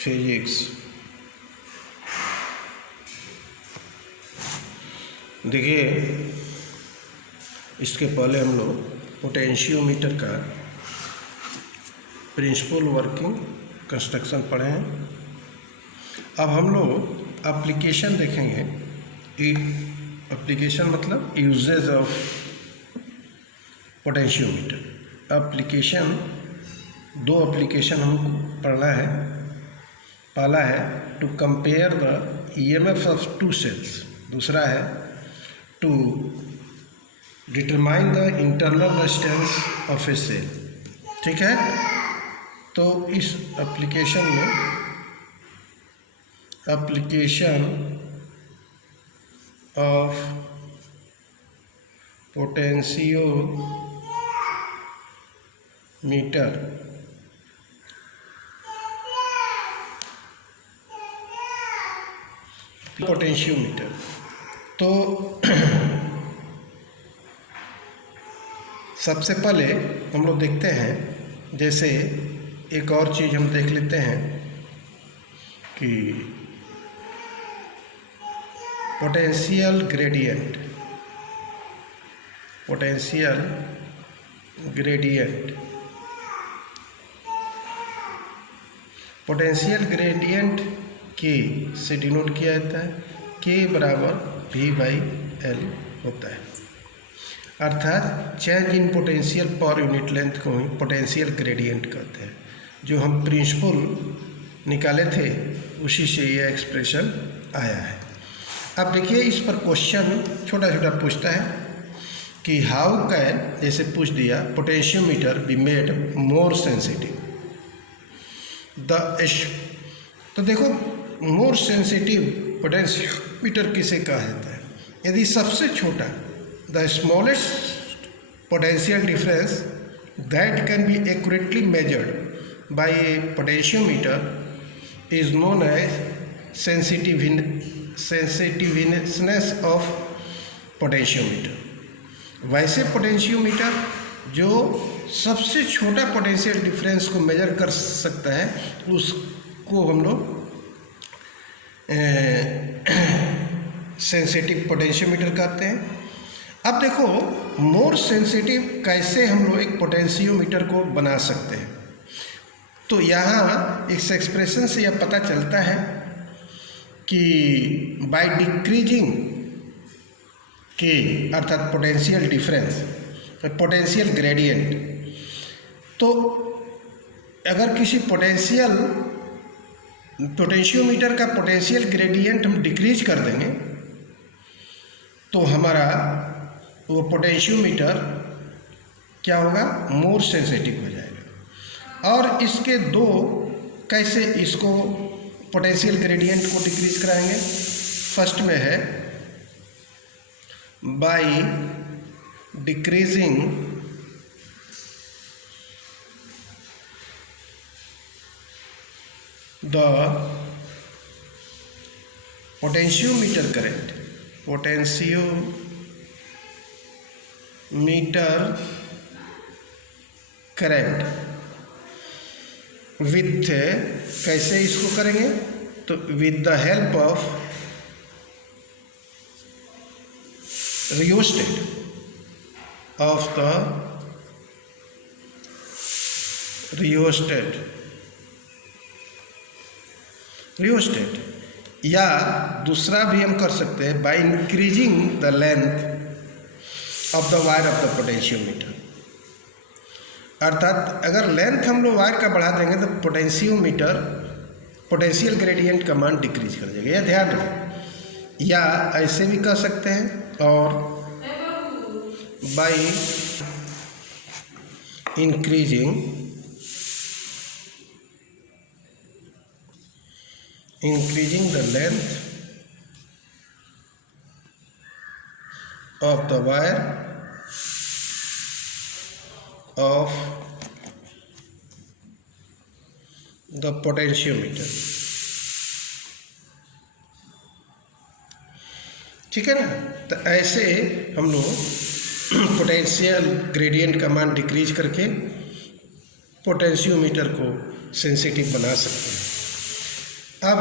Physics. देखिए, इसके पहले हम लोग पोटेंशियोमीटर का प्रिंसिपल वर्किंग कंस्ट्रक्शन पढ़े हैं। अब हम लोग एप्लीकेशन देखेंगे। एप्लीकेशन मतलब यूजेज ऑफ पोटेंशियोमीटर। एप्लीकेशन, दो एप्लीकेशन हमको पढ़ना है। पहला है to compare the EMF of two cells, दूसरा है to determine the internal resistance of a cell. ठीक है, तो इस एप्लीकेशन में एप्लीकेशन ऑफ पोटेंशियोमीटर तो सबसे पहले हम लोग देखते हैं, जैसे एक और चीज़ हम देख लेते हैं कि पोटेंशियल ग्रेडियंट के से डिनोट किया जाता है। के बराबर V/L होता है, अर्थात change in potential per unit length को ही पोटेंशियल ग्रेडियंट कहते हैं। जो हम प्रिंसिपल निकाले थे उसी से यह एक्सप्रेशन आया है। अब देखिए, इस पर क्वेश्चन छोटा छोटा पूछता है कि हाउ कैन, जैसे पूछ दिया, potentiometer be made more sensitive. तो देखो, मोर सेंसिटिव पोटेंशियोमीटर किसे कहा जाता है? यदि सबसे छोटा, the smallest potential difference that can be accurately measured by a potentiometer is known as sensitiveness of potentiometer. वैसे पोटेंशियोमीटर जो सबसे छोटा पोटेंशियल डिफरेंस को मेजर कर सकता है उसको हम लोग सेंसिटिव पोटेंशियोमीटर कहते हैं। अब देखो, मोर सेंसिटिव कैसे हम लोग एक पोटेंशियोमीटर को बना सकते हैं। तो यहाँ इस एक्सप्रेशन से यह पता चलता है कि बाय डिक्रीजिंग के, अर्थात पोटेंशियल डिफरेंस, पोटेंशियल ग्रेडियंट, तो अगर किसी पोटेंशियोमीटर का पोटेंशियल ग्रेडियंट हम डिक्रीज कर देंगे तो हमारा वो पोटेंशियोमीटर क्या होगा? मोर सेंसिटिव हो जाएगा। और इसके दो, कैसे इसको पोटेंशियल ग्रेडियंट को डिक्रीज कराएंगे? फर्स्ट में है by decreasing the potentiometer current, with, कैसे इसको करेंगे? तो with the help of rheostat, या दूसरा भी हम कर सकते हैं by increasing the length of the wire of the potentiometer. अर्थात अगर लेंथ हम लोग वायर का बढ़ा देंगे तो पोटेंशियल ग्रेडियंट का मान डिक्रीज कर देगा, यह ध्यान रखें। या ऐसे भी कर सकते हैं, और by increasing the length of the wire of the potentiometer। ठीक है ना? तो ऐसे हम लोग पोटेंशियल ग्रेडियंट का मान डिक्रीज करके पोटेंशियोमीटर को सेंसिटिव बना सकते हैं। अब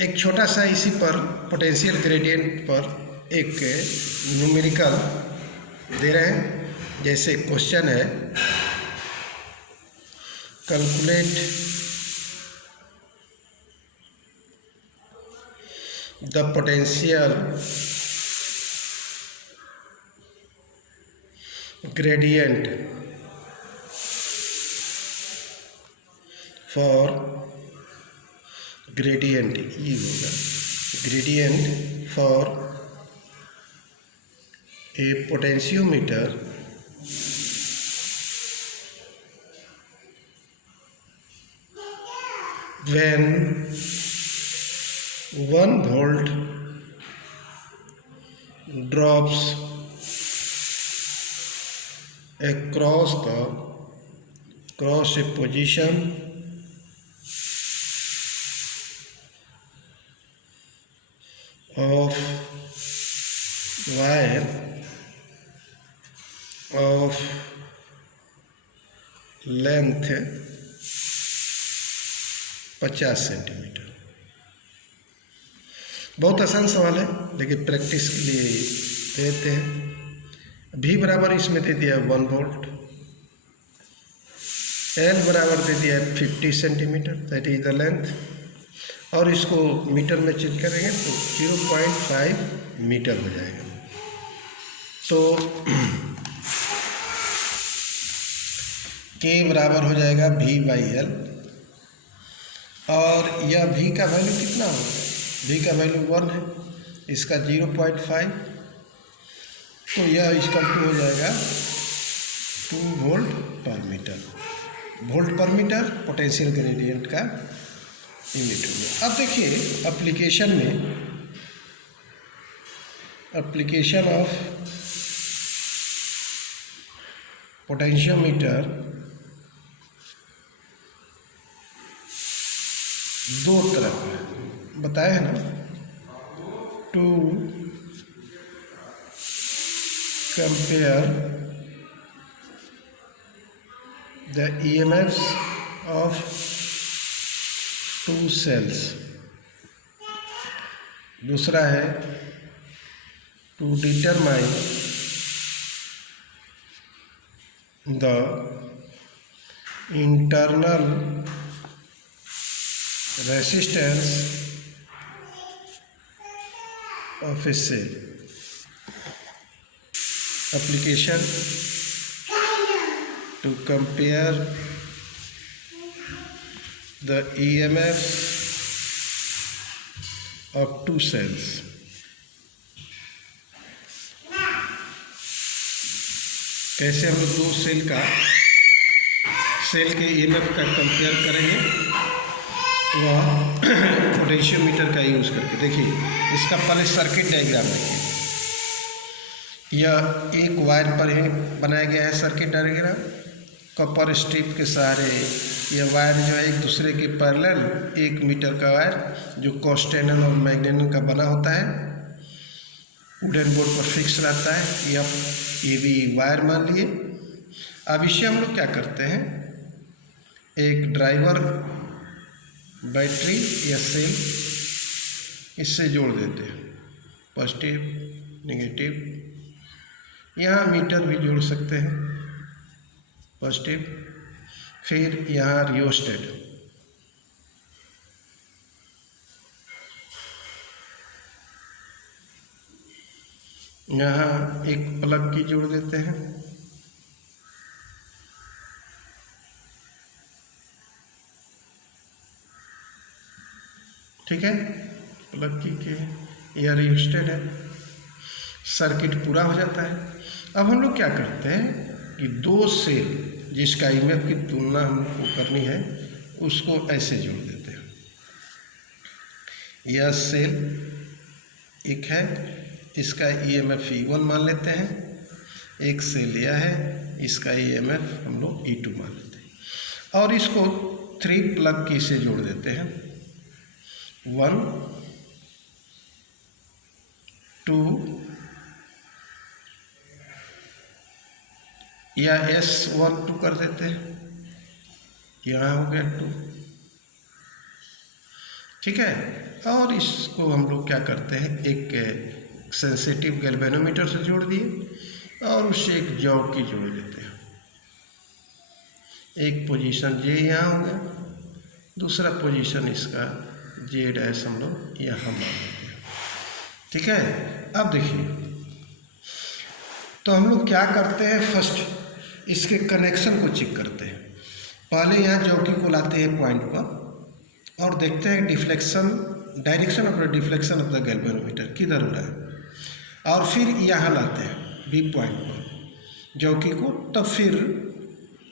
एक छोटा सा इसी पर पोटेंशियल ग्रेडियंट पर एक न्यूमेरिकल दे रहे हैं। जैसे क्वेश्चन है, calculate the potential gradient for gradient E होगा, gradient for a potentiometer when 1 volt drops across a position of wire of length 50 centimetre. बहुत आसान सवाल है, लेकिन प्रैक्टिस के लिए देते हैं। भी बराबर इसमें दे दिया 1 वोल्ट, एल बराबर दे दिया 50 centimetre, that is the length, और इसको मीटर में चेंज करेंगे तो 0.5 मीटर हो जाएगा। तो के बराबर हो जाएगा V/L, और यह V का वैल्यू कितना होगा? V का वैल्यू 1 है, इसका 0.5, तो यह इसका हो जाएगा 2 वोल्ट पर मीटर। वोल्ट पर मीटर पोटेंशियल ग्रेडियंट का यूनिट हो गया। अब देखिए एप्लीकेशन में, एप्लीकेशन ऑफ पोटेंशियोमीटर दो तरह का बताया है ना, to compare the EMFs of 2 cells, दूसरा है to determine the internal resistance of a cell। application to compare the EMF of 2 cells। कैसे हम लोग 2 सेल के EMF का कंपेयर करेंगे, वह पोटेंशियोमीटर का यूज़ करके। देखिए इसका पहले सर्किट डायग्राम देखिए, यह एक वायर पर ही बनाया गया है सर्किट डायग्राम। कॉपर स्ट्रिप के सहारे यह वायर जो है एक दूसरे के पैरेलल 1 मीटर का वायर जो कॉन्स्टेनल और मैग्नेटिक का बना होता है, वुडन बोर्ड पर फिक्स रहता है। ये भी वायर मान लिए। अब इसे हम लोग क्या करते हैं, एक ड्राइवर बैटरी या सेल इससे जोड़ देते हैं, पॉजिटिव नेगेटिव। यहाँ मीटर भी जोड़ सकते हैं, पॉजिटिव। फिर यहाँ रियोस्टेट, यहाँ एक प्लग की जोड़ देते हैं, ठीक है, प्लग की के यह रियोस्टेट है। सर्किट पूरा हो जाता है। अब हम लोग क्या करते हैं कि 2 सेल जिसका EMF की तुलना हमको करनी है उसको ऐसे जोड़ देते हैं। यह सेल एक है, इसका EMF E1 मान लेते हैं, एक सेल यह है, इसका EMF हम लोग E2 मान लेते हैं, और इसको 3 प्लग की से जोड़ देते हैं, 1 2 या S1 2 कर देते हैं, यहाँ हो गया 2, ठीक है। और इसको हम लोग क्या करते हैं, एक सेंसिटिव गैल्वेनोमीटर से जोड़ दिए और उससे एक जॉकी जोड़ देते हैं। एक पोजीशन जे यहाँ हो गया, दूसरा पोजीशन इसका जे डैश हम लोग यहाँ मान लेते हैं। ठीक है। अब देखिए, तो हम लोग क्या करते हैं, फर्स्ट इसके कनेक्शन को चेक करते हैं। पहले यहाँ जॉकी को लाते हैं पॉइंट पर और देखते हैं deflection, direction of the deflection of the galvanometer किधर हो रहा है, और फिर यहाँ लाते हैं बी पॉइंट पर जॉकी को। तब फिर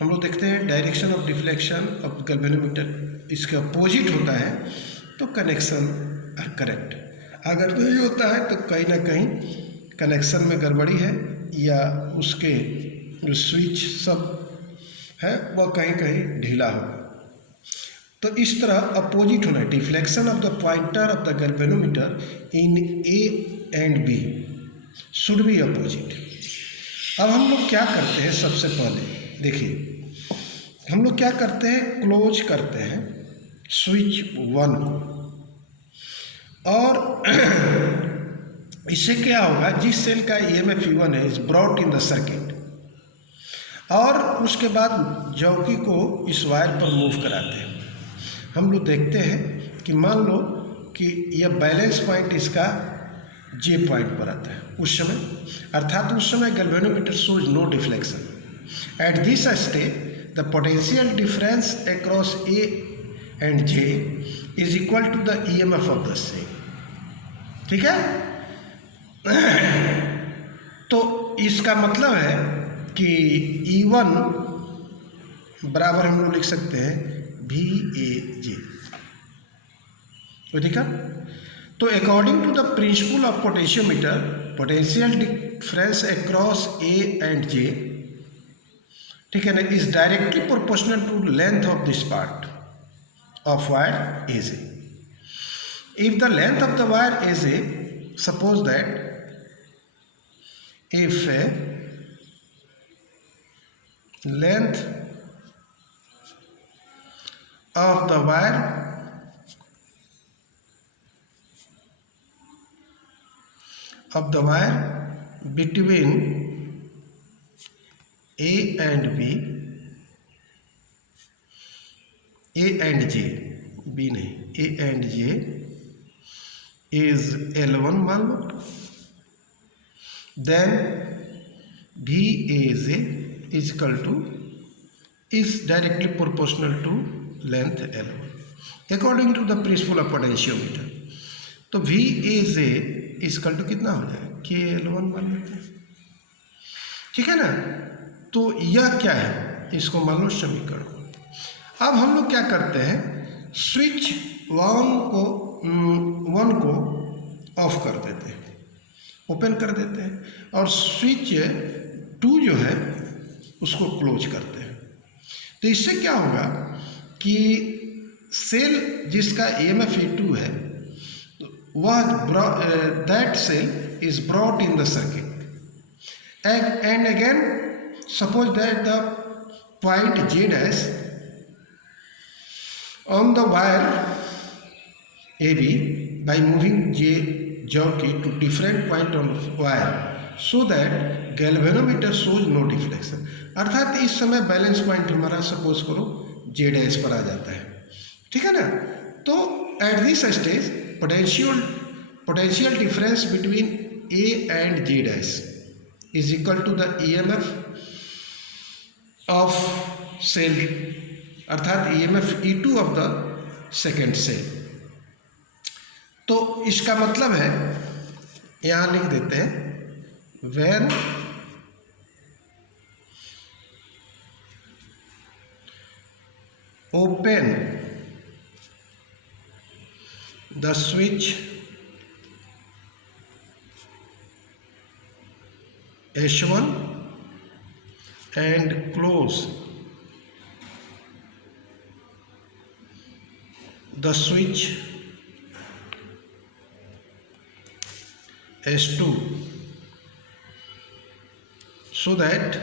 हम लोग देखते हैं direction of deflection of galvanometer इसके अपोजिट होता है तो कनेक्शन करेक्ट, अगर नहीं होता है तो कहीं ना कहीं कनेक्शन में गड़बड़ी है या उसके जो स्विच सब है वह कहीं कहीं ढीला होगा। तो इस तरह अपोजिट होना है, deflection of the pointer of the galvanometer in A and B should be opposite. अब हम लोग क्या करते हैं, सबसे पहले देखिए हम लोग क्या करते हैं, क्लोज करते हैं स्विच 1 को, और इससे क्या होगा, जिस सेल का EMF E1 है is brought in the circuit, और उसके बाद जॉकी को इस वायर पर मूव कराते हैं। हम लोग देखते हैं कि मान लो कि यह बैलेंस पॉइंट इसका जे पॉइंट पर आता है उस समय, अर्थात उस समय galvanometer shows no deflection. At this stage the potential difference across A and J is equal to the EMF of the cell. ठीक है। तो इसका मतलब है कि E1 बराबर हम लोग लिख सकते हैं VAJ। तो देखा, तो according to the principle of potentiometer, potential difference across A and J, ठीक है ना, is directly proportional to length of this part of wire AJ। If the length of the wire AJ, suppose that if length of the wire between A and B, A and J, B नहीं, A and J is L1 मान लो, then VAJ is equal to is directly proportional to length L1 according to the principle of potentiometer। तो VAJ is equal to कितना हो जाएगा, KL1 मान लेते हैं। ठीक है ना। तो यह क्या है, इसको मान लो समीकरण। अब हम लोग क्या करते हैं, स्विच 1 को ऑफ कर देते हैं, ओपन कर देते हैं, और स्विच 2 जो है उसको क्लोज करते हैं। तो इससे क्या होगा कि सेल जिसका EMF E2 है वह that cell is brought in the circuit, and again suppose that the point J dash on the wire AB by moving jockey to different point on wire so that galvanometer shows no deflection। अर्थात इस समय balance point हमारा suppose करो J dash पर आ जाता है। ठीक है ना। तो at this stage potential difference between A and J dash is equal to the EMF of cell, अर्थात EMF E2 of the second cell. तो इसका मतलब है, यहाँ लिख देते हैं, when open the switch S1 and close the switch S2 so that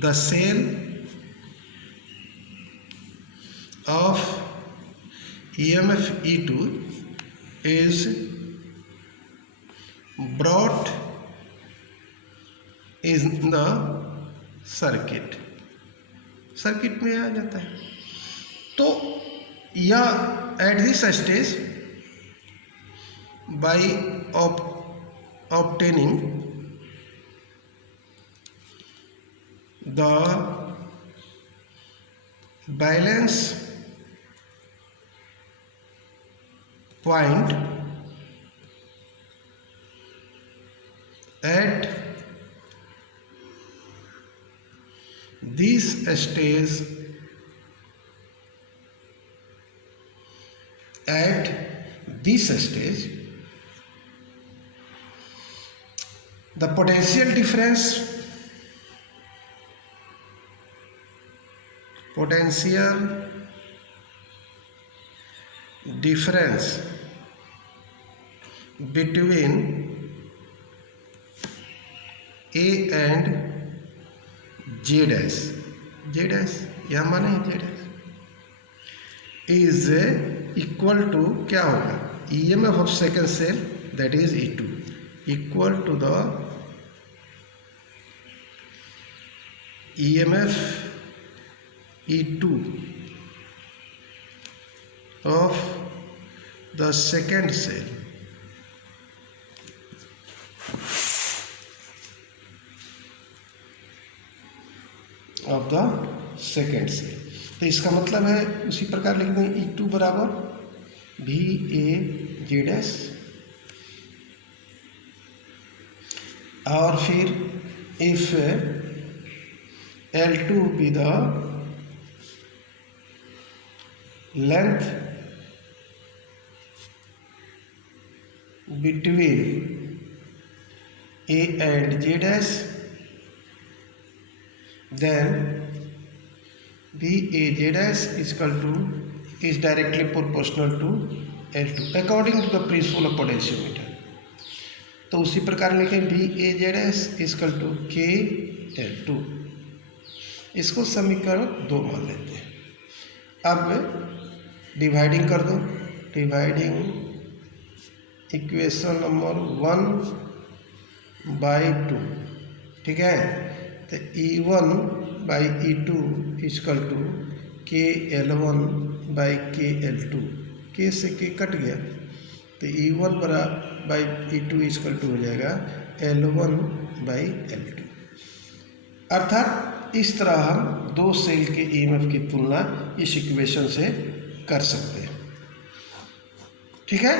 the cell of EMF E2 is brought in the circuit में आ जाता है। तो यह eight this stage by obtaining the balance point at this stage, the potential difference between A and J dash यहाँ माने J dash is equal to क्या होगा, EMF of second cell that is E2 equal to the EMF E2 of the second cell तो इसका मतलब है उसी प्रकार लिख दें E2 बराबर VA Z और फिर if L2 be the length between A and J dash, then VA dash is directly proportional to L2 according to the principle of potentiometer। तो उसी प्रकार लिखें VA dash = K L2। इसको समीकरण 2 मान लेते हैं। अब डिवाइडिंग कर दो, डिवाइडिंग इक्वेशन नंबर 1/2, ठीक है। तो E1/E2 = KL1/KL2, K से K कट गया तो E1/E2 हो जाएगा L1/L2। अर्थात इस तरह हम दो सेल के EMF की तुलना इस इक्वेशन से कर सकते हैं, ठीक है।